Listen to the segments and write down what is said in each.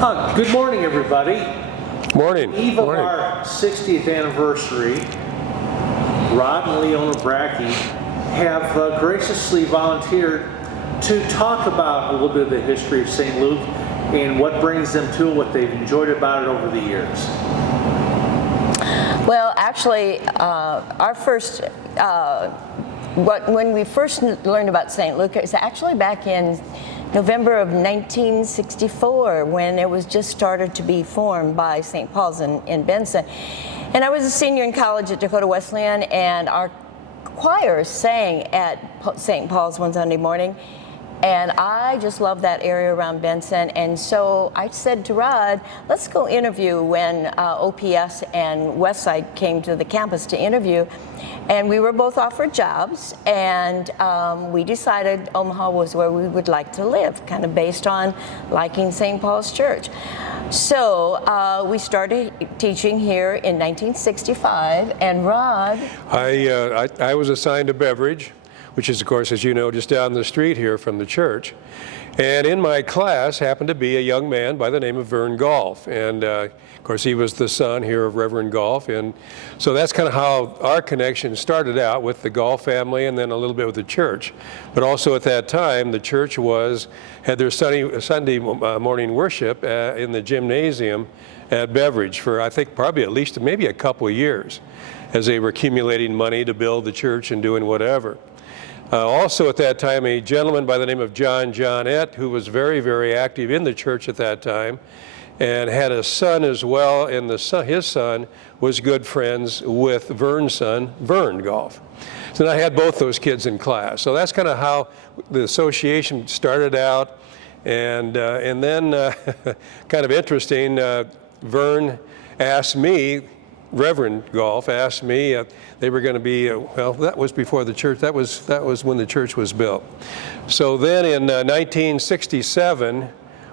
Good morning, everybody. Morning. Eve of our 60th anniversary, Rod and Leona Brakke have graciously volunteered to talk about a little bit of the history of St. Luke and what brings them to it, what they've enjoyed about it over the years. Well, actually, when we first learned about St. Luke, it was actually back in November of 1964, when it was just started to be formed by St. Paul's in Benson. And I was a senior in college at Dakota Wesleyan, and our choir sang at St. Paul's one Sunday morning. And I just love that area around Benson. And so I said to Rod, let's go interview when OPS and Westside came to the campus to interview. And we were both offered jobs, and we decided Omaha was where we would like to live, kind of based on liking St. Paul's Church. So we started teaching here in 1965, and Rod? I was assigned to Beverage, which is, of course, as you know, just down the street here from the church. And in my class happened to be a young man by the name of Vern Golf. And of course, he was the son here of Reverend Golf. And so that's kind of how our connection started out, with the Golf family and then a little bit with the church. But also at that time, the church had their Sunday morning worship in the gymnasium at Beverage for, I think, probably at least maybe a couple of years, as they were accumulating money to build the church and doing whatever. Also at that time, a gentleman by the name of John Johnette, who was very, very active in the church at that time, and had a son as well, and his son was good friends with Vern's son, Vern Golf. So I had both those kids in class. So that's kind of how the association started out. And then, kind of interesting, Vern asked me, Reverend Golf asked me, they were going to be, well, that was before the church, that was when the church was built. So then in 1967,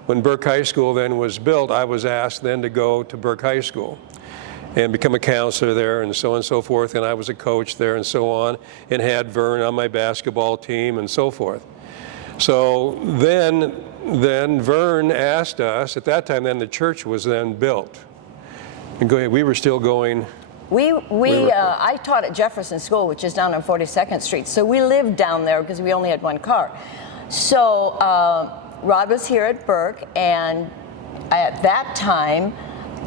when Burke High School then was built, I was asked then to go to Burke High School and become a counselor there and so on and so forth, and I was a coach there and so on, and had Vern on my basketball team and so forth. So then Vern asked us, at that time then the church was then built. And we were still going. I taught at Jefferson School, which is down on 42nd Street. So we lived down there because we only had one car. So Rod was here at Burke, and at that time,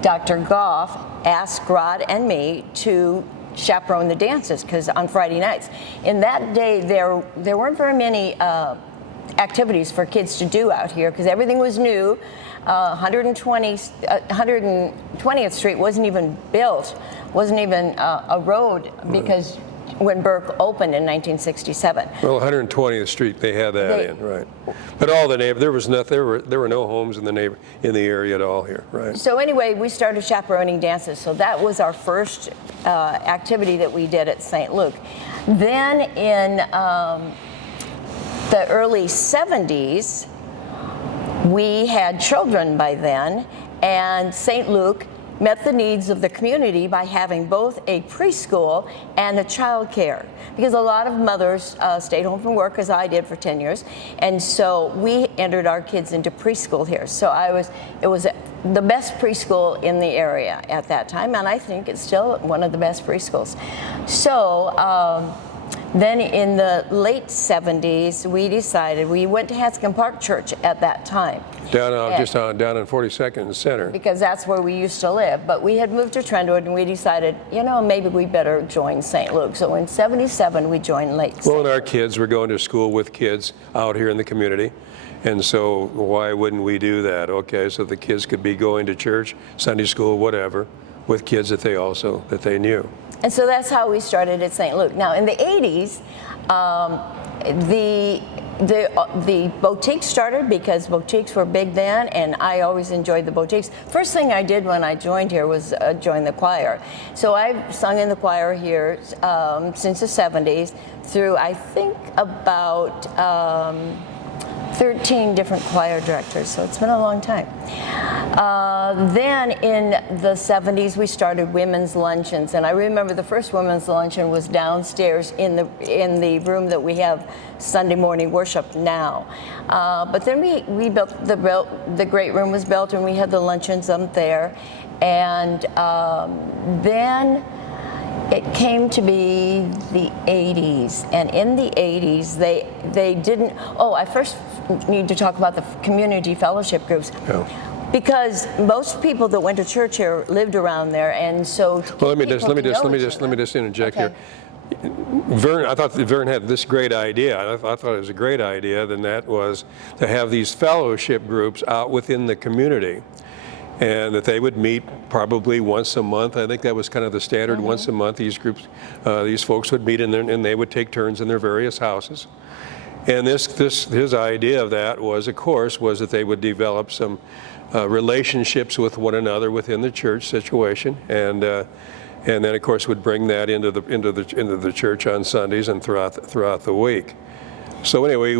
Dr. Goff asked Rod and me to chaperone the dances, because on Friday nights. In that day, there weren't very many activities for kids to do out here, because everything was new. 120th Street wasn't even built, wasn't even a road, because when Burke opened in 1967. Well, 120th Street, they had that in, right? But all the there were no homes in the area at all here, right? So anyway, we started chaperoning dances. So that was our first activity that we did at St. Luke. Then in the early 70s, we had children by then, and St. Luke met the needs of the community by having both a preschool and a child care, because a lot of mothers stayed home from work, as I did for 10 years, and so we entered our kids into preschool here. So it was the best preschool in the area at that time, and I think it's still one of the best preschools. So then in the late 70s, we went to Hanscom Park Church at that time. Down on 42nd and Center. Because that's where we used to live. But we had moved to Trentwood, and we decided, maybe we better join St. Luke. So in 77, we joined late. Well, and our kids were going to school with kids out here in the community. And so why wouldn't we do that? Okay, so the kids could be going to church, Sunday school, whatever, with kids that they knew. And so that's how we started at St. Luke. Now, in the 80s, the boutiques started, because boutiques were big then, and I always enjoyed the boutiques. First thing I did when I joined here was join the choir. So I've sung in the choir here since the 70s through, I think, about 13 different choir directors, so it's been a long time. Then in the 70s, we started women's luncheons, and I remember the first women's luncheon was downstairs in the room that we have Sunday morning worship now. But then we built the great room was built, and we had the luncheons up there, and then it came to be the 80s, and in the 80s, they didn't. Oh, I first need to talk about the community fellowship groups. Yeah. Because most people that went to church here lived around there, and so. Well, let me just interject Okay. here. Vern, I thought that Vern had this great idea. I thought it was a great idea, and that was to have these fellowship groups out within the community, and that they would meet probably once a month. I think that was kind of the standard. Once a month, these groups, these folks would meet in there, and they would take turns in their various houses. And his idea of that was, of course, was that they would develop some relationships with one another within the church situation, and then of course would bring that into the church on Sundays and throughout the week. So anyway,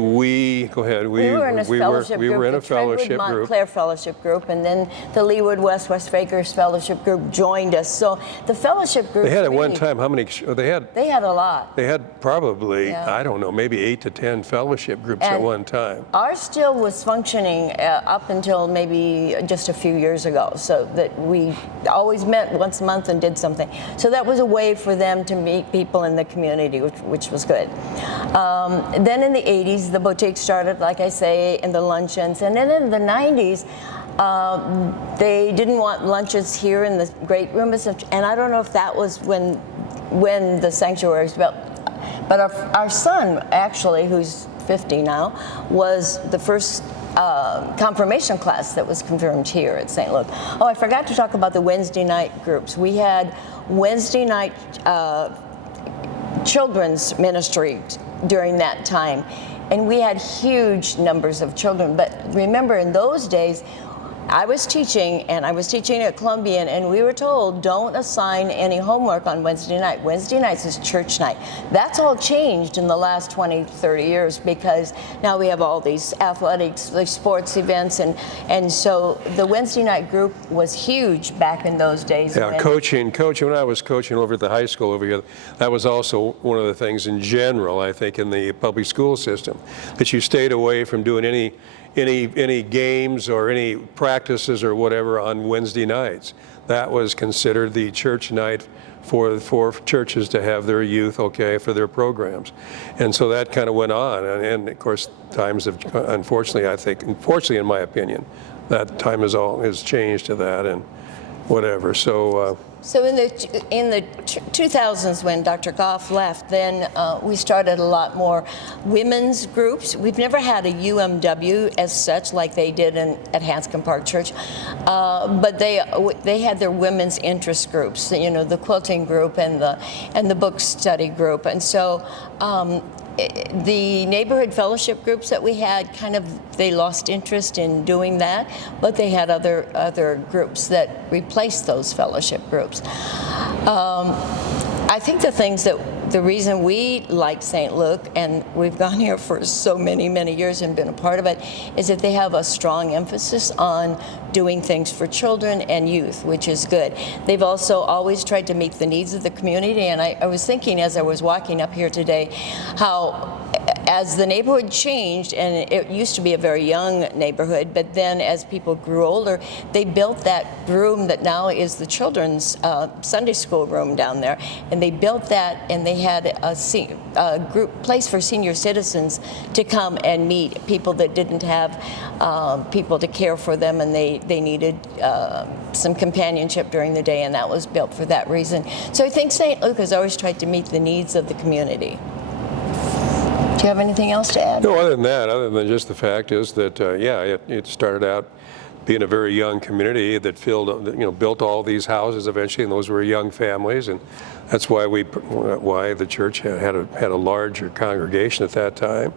go ahead. We were in a fellowship group, the Trentwood Montclair Fellowship Group, and then the Leewood West Fakers Fellowship Group joined us. So the fellowship group. They had at one time how many? They had a lot. They had probably, Yeah. I don't know, maybe 8 to 10 fellowship groups at And one time. Ours still was functioning up until maybe just a few years ago, so that we always met once a month and did something. So that was a way for them to meet people in the community, which was good. Then in the 80s, the boutique started, like I say, in the luncheons. And then in the 90s, they didn't want lunches here in the great room. And I don't know if that was when the sanctuary was built. But our son, actually, who's 50 now, was the first confirmation class that was confirmed here at St. Luke. Oh, I forgot to talk about the Wednesday night groups. We had Wednesday night children's ministry during that time, and we had huge numbers of children. But remember, in those days, I was teaching at Columbian, and we were told, don't assign any homework on Wednesday night. Wednesday nights is church night. That's all changed in the last 20, 30 years, because now we have all these athletics, the sports events, and so the Wednesday night group was huge back in those days. Yeah, coaching, when I was coaching over at the high school over here, that was also one of the things in general, I think, in the public school system, that you stayed away from doing any games or any practices or whatever on Wednesday nights. That was considered the church night for churches to have their youth, for their programs. And so that kind of went on. And of course, times have, unfortunately in my opinion, that time has changed to that and whatever. So in the 2000s, when Dr. Goff left, then we started a lot more women's groups. We've never had a UMW as such, like they did at Hanscom Park Church, but they had their women's interest groups. The quilting group and the book study group, and so. The neighborhood fellowship groups that we had, they lost interest in doing that, but they had other groups that replaced those fellowship groups. I think the reason we like St. Luke, and we've gone here for so many, many years and been a part of it, is that they have a strong emphasis on doing things for children and youth, which is good. They've also always tried to meet the needs of the community, and I was thinking as I was walking up here today, how as the neighborhood changed, and it used to be a very young neighborhood, but then as people grew older, they built that room that now is the children's Sunday school room down there, and they built that, and they had a group place for senior citizens to come and meet people that didn't have people to care for them, and they needed some companionship during the day, and that was built for that reason. So I think St. Luke has always tried to meet the needs of the community. Do you have anything else to add? No, other than just the fact is that, it started out being a very young community that built all these houses eventually, and those were young families, and that's why the church had a larger congregation at that time.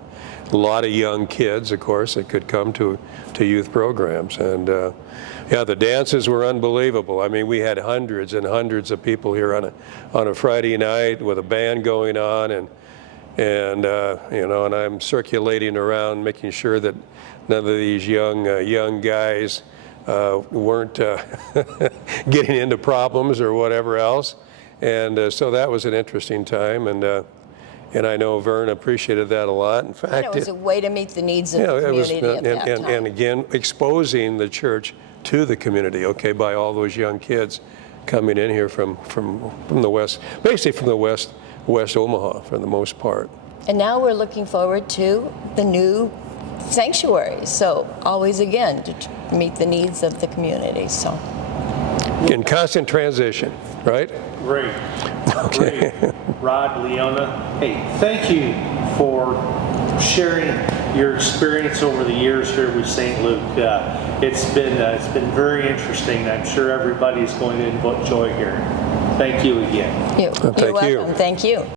A lot of young kids, of course, that could come to youth programs, and the dances were unbelievable. I mean, we had hundreds and hundreds of people here on a Friday night with a band going on, and And you know, and I'm circulating around, making sure that none of these young guys weren't getting into problems or whatever else. And so that was an interesting time, and I know Vern appreciated that a lot. In fact, And it was a way to meet the needs of the community at that time. And again, exposing the church to the community, okay, by all those young kids coming in here from the west, basically from the west Omaha for the most part. And now we're looking forward to the new sanctuary. So always again to meet the needs of the community. So In constant transition, right? Great. Okay. Great. Rod, Leona, hey, thank you for sharing your experience over the years here with St. Luke. It's been very interesting. I'm sure everybody's going to enjoy hearing. Thank you again. you're Thank you. welcome. Thank you.